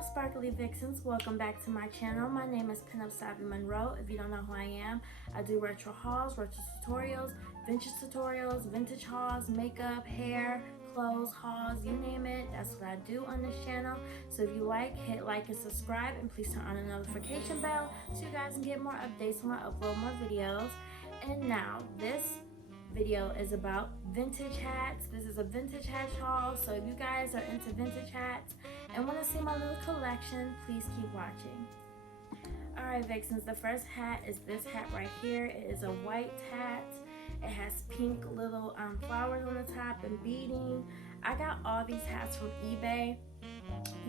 Hello Sparkly Vixens, welcome back to my channel. My name is Pinup Monroe. If you don't know who I am, I do retro hauls, retro tutorials, vintage hauls, makeup, hair, clothes, hauls, you name it. That's what I do on this channel. So if you like, hit like and subscribe, and please turn on the notification bell so you guys can get more updates when I upload more videos. And now this video is about vintage hats. This is a vintage hat haul, so if you guys are into vintage hats and want to see my little collection, please keep watching. Alright Vixens, the first hat is this hat right here. It is a white hat. It has pink little flowers on the top and beading. I got all these hats from eBay.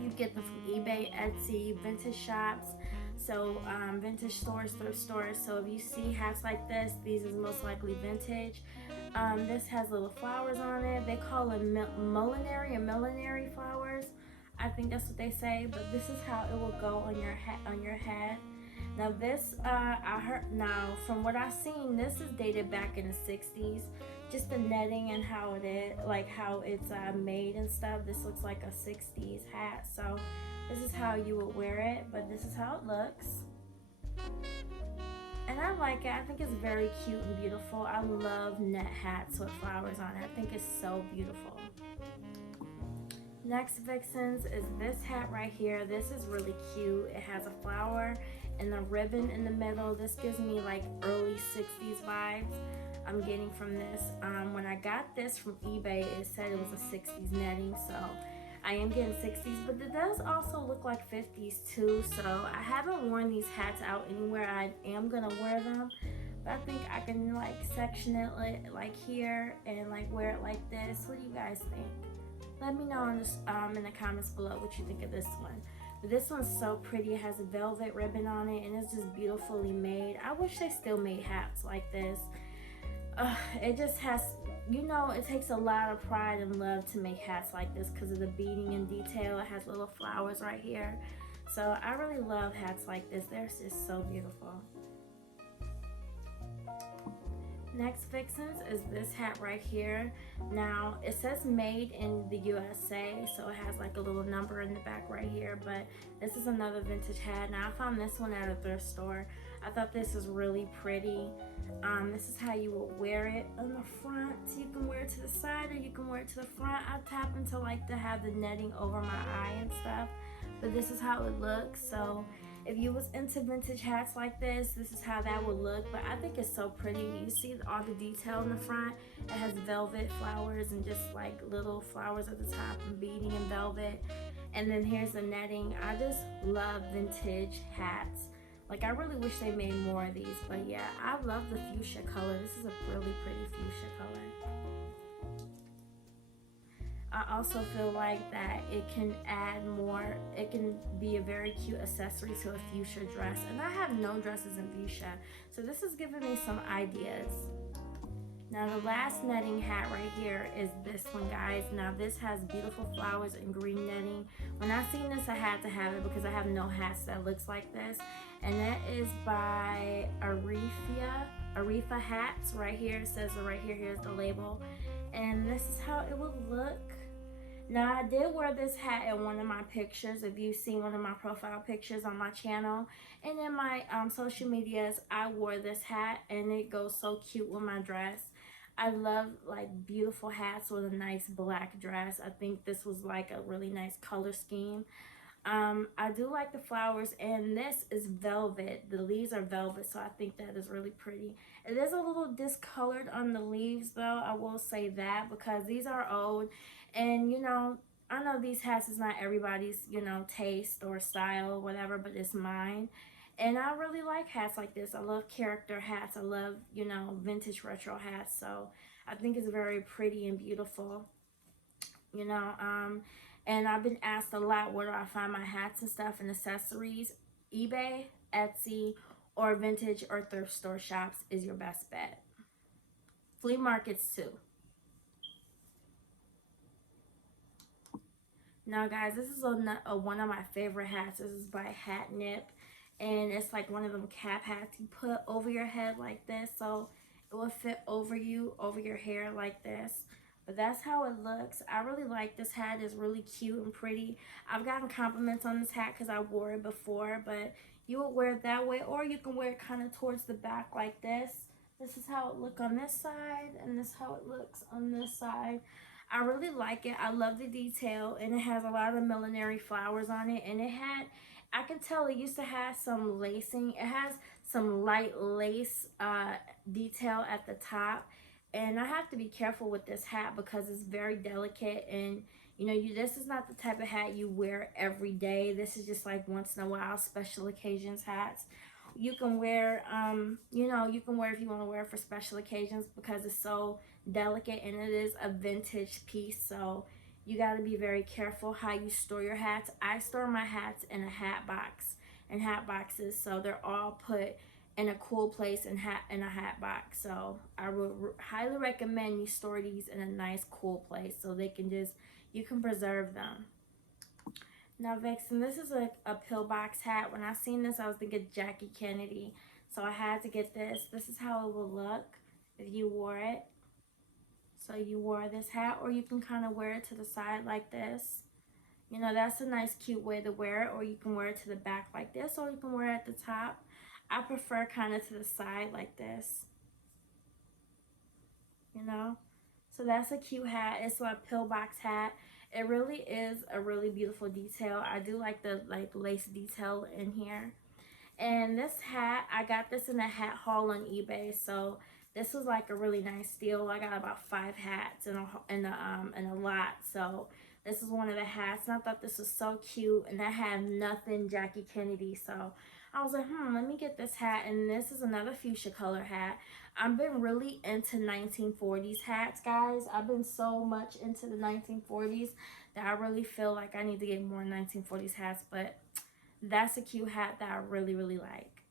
You get them from eBay, Etsy, vintage shops. So vintage stores, thrift stores. So if you see hats like this, these is most likely vintage. This has little flowers on it. They call them millinery flowers. I think that's what they say. But this is how it will go on your head. Now this, I heard. Now from what I've seen, this is dated back in the 60s. Just the netting and how it is, like how it's made and stuff. This looks like a 60s hat. So this is how you would wear it, but this is how it looks. And I like it. I think it's very cute and beautiful. I love net hats with flowers on it. I think it's so beautiful. Next Vixens is this hat right here. This is really cute. It has a flower and a ribbon in the middle. This gives me like early 60s vibes I'm getting from this. When I got this from eBay, it said it was a 60s netting, so I am getting 60s, but it does also look like 50s too. So I haven't worn these hats out anywhere. I am gonna wear them, but I think I can like section it like here and like wear it like this. What do you guys think? Let me know in the comments below what you think of this one. But this one's so pretty. It has a velvet ribbon on it and it's just beautifully made. I wish they still made hats like this. It just has, you know, it takes a lot of pride and love to make hats like this because of the beading and detail. It has little flowers right here. So I really love hats like this. They're just so beautiful. Next Vixens is this hat right here. Now it says made in the USA, so it has like a little number in the back right here, but this is another vintage hat. Now I found this one at a thrift store. I thought this was really pretty. This is how you will wear it on the front. So you can wear it to the side or you can wear it to the front. I happen to like to have the netting over my eye and stuff, but this is how it looks. So if you was into vintage hats like this is how that would look. But I think it's so pretty. You see all the detail in the front. It has velvet flowers and just like little flowers at the top and beading and velvet. And then here's the netting. I just love vintage hats. Like I really wish they made more of these, but yeah, I love the fuchsia color. This is a really pretty fuchsia color. I also feel like that it can add more, it can be a very cute accessory to a fuchsia dress. And I have no dresses in fuchsia, so this is giving me some ideas. Now the last netting hat right here is this one, guys. Now this has beautiful flowers and green netting. When I seen this, I had to have it because I have no hats that looks like this. And that is by Arifa Hats right here. It says it right here. Here's the label. And this is how it would look. Now I did wear this hat in one of my pictures. If you've seen one of my profile pictures on my channel and in my social medias, I wore this hat and it goes so cute with my dress. I love like beautiful hats with a nice black dress. I think this was like a really nice color scheme. I do like the flowers, and this is velvet. The leaves are velvet, so I think that is really pretty. It is a little discolored on the leaves though, I will say that, because these are old. And you know, I know these hats is not everybody's, you know, taste or style or whatever, but it's mine. And I really like hats like this. I love character hats. I love, you know, vintage retro hats. So I think it's very pretty and beautiful, you know. And I've been asked a lot, where do I find my hats and stuff and accessories? eBay, Etsy, or vintage or thrift store shops is your best bet. Flea markets too. Now guys, this is one of my favorite hats. This is by Hatnip, and it's like one of them cap hats you put over your head like this, so it will fit over you, over your hair like this. But that's how it looks. I really like this hat. It's really cute and pretty. I've gotten compliments on this hat because I wore it before, but you would wear it that way, or you can wear it kind of towards the back like this. This is how it looks on this side, and this is how it looks on this side. I really like it. I love the detail, and it has a lot of millinery flowers on it, and it had, I can tell it used to have some lacing. It has some light lace detail at the top, and I have to be careful with this hat because it's very delicate, and you know, this is not the type of hat you wear every day. This is just like once in a while, special occasions hats. You can wear, you know, you can wear if you want to wear it for special occasions because it's so delicate and it is a vintage piece. So you got to be very careful how you store your hats. I store my hats in a hat box and hat boxes, so they're all put in a cool place and in a hat box. So I would highly recommend you store these in a nice cool place so they can just, you can preserve them. Now Vixen, this is a pillbox hat. When I seen this, I was thinking Jackie Kennedy, so I had to get this. This is how it will look if you wore it. So you wore this hat, or you can kind of wear it to the side like this. You know, that's a nice cute way to wear it, or you can wear it to the back like this, or you can wear it at the top. I prefer kind of to the side like this, you know. So that's a cute hat. It's a pillbox hat. It really is a really beautiful detail. I do like the lace detail in here. And this hat, I got this in a hat haul on eBay. So this was like a really nice deal. I got about 5 hats in a lot. So this is one of the hats, and I thought this was so cute, and I had nothing Jackie Kennedy. So I was like, let me get this hat. And this is another fuchsia color hat. I've been really into 1940s hats, guys. I've been so much into the 1940s that I really feel like I need to get more 1940s hats. But that's a cute hat that I really, really like.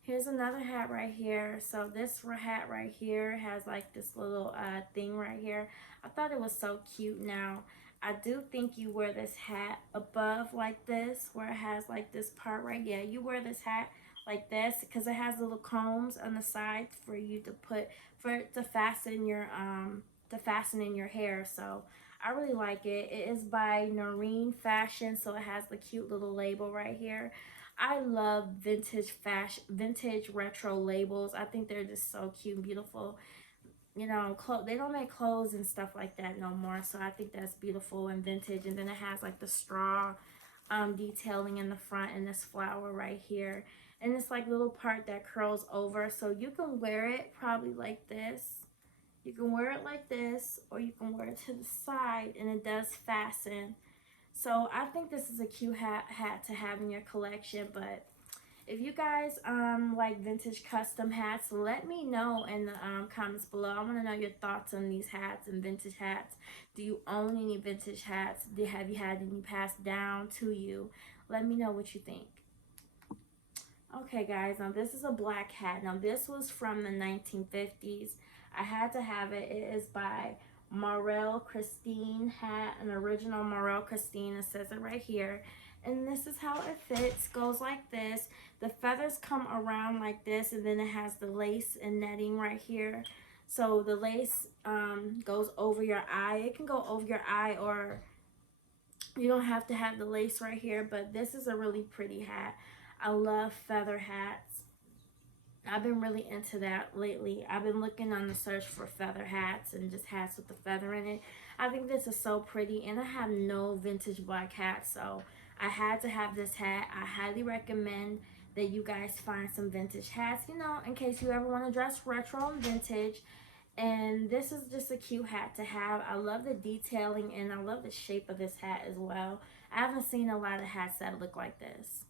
Here's another hat right here. So this hat right here has like this little thing right here. I thought it was so cute. Now, I do think you wear this hat above like this, where it has like this part right. Yeah, you wear this hat like this because it has little combs on the sides for you to put, for it to fasten in your hair. So I really like it. It is by Noreen Fashion, so it has the cute little label right here. I love vintage fashion, vintage retro labels. I think they're just so cute and beautiful. You know, they don't make clothes and stuff like that no more, so I think that's beautiful and vintage. And then it has like the straw detailing in the front and this flower right here. And it's like little part that curls over, so you can wear it probably like this. You can wear it like this, or you can wear it to the side, and it does fasten. So I think this is a cute hat to have in your collection. But if you guys like vintage custom hats, let me know in the comments below. I want to know your thoughts on these hats and vintage hats. Do you own any vintage hats? Have you had any passed down to you? Let me know what you think. Okay guys, now this is a black hat. Now this was from the 1950s. I had to have it. It is by Morel Christine hat, an original Morel Christine. It says it right here. And this is how it fits. Goes like this. The feathers come around like this, and then it has the lace and netting right here. So the lace goes over your eye. It can go over your eye, or you don't have to have the lace right here, but this is a really pretty hat. I love feather hats. I've been really into that lately. I've been looking on the search for feather hats and just hats with the feather in it. I think this is so pretty, and I have no vintage black hats, so I had to have this hat. I highly recommend that you guys find some vintage hats, you know, in case you ever want to dress retro and vintage. And this is just a cute hat to have. I love the detailing, and I love the shape of this hat as well. I haven't seen a lot of hats that look like this.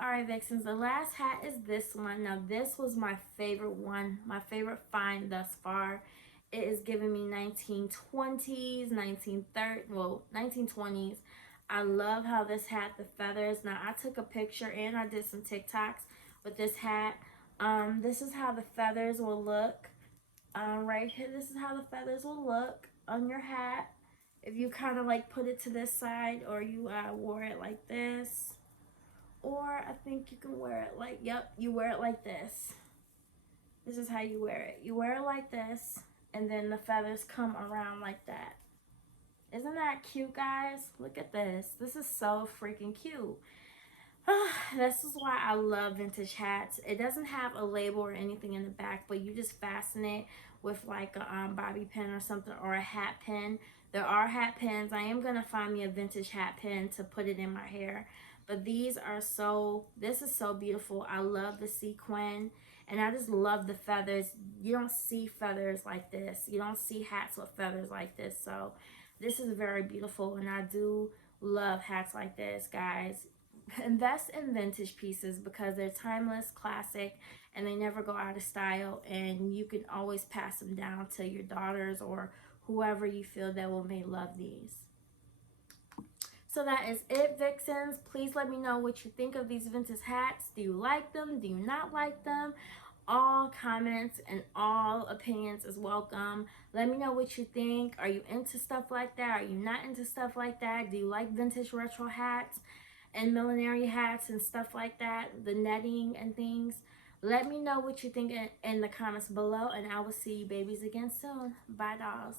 Alright Vixens, the last hat is this one. Now this was my favorite one, my favorite find thus far. It is giving me 1920s, 1920s. I love how this hat, the feathers. Now I took a picture and I did some TikToks with this hat. This is how the feathers will look. Right here, this is how the feathers will look on your hat. If you kind of like put it to this side, or you wore it like this. Or I think you can wear it like, yep, you wear it like this. This is how you wear it. You wear it like this, and then the feathers come around like that. Isn't that cute, guys? Look at this. This is so freaking cute. This is why I love vintage hats. It doesn't have a label or anything in the back, but you just fasten it with like a bobby pin or something, or a hat pin. There are hat pins. I am gonna find me a vintage hat pin to put it in my hair, but these are so, this is so beautiful. I love the sequin, and I just love the feathers. You don't see feathers like this. You don't see hats with feathers like this. So this is very beautiful, and I do love hats like this, guys. Invest in vintage pieces because they're timeless, classic, and they never go out of style, and you can always pass them down to your daughters or whoever you feel that may love these. So that is it, Vixens. Please let me know what you think of these vintage hats. Do you like them? Do you not like them? All comments and all opinions is welcome. Let me know what you think. Are you into stuff like that? Are you not into stuff like that? Do you like vintage retro hats and millinery hats and stuff like that, the netting and things? Let me know what you think in the comments below, and I will see you babies again soon. Bye, dolls.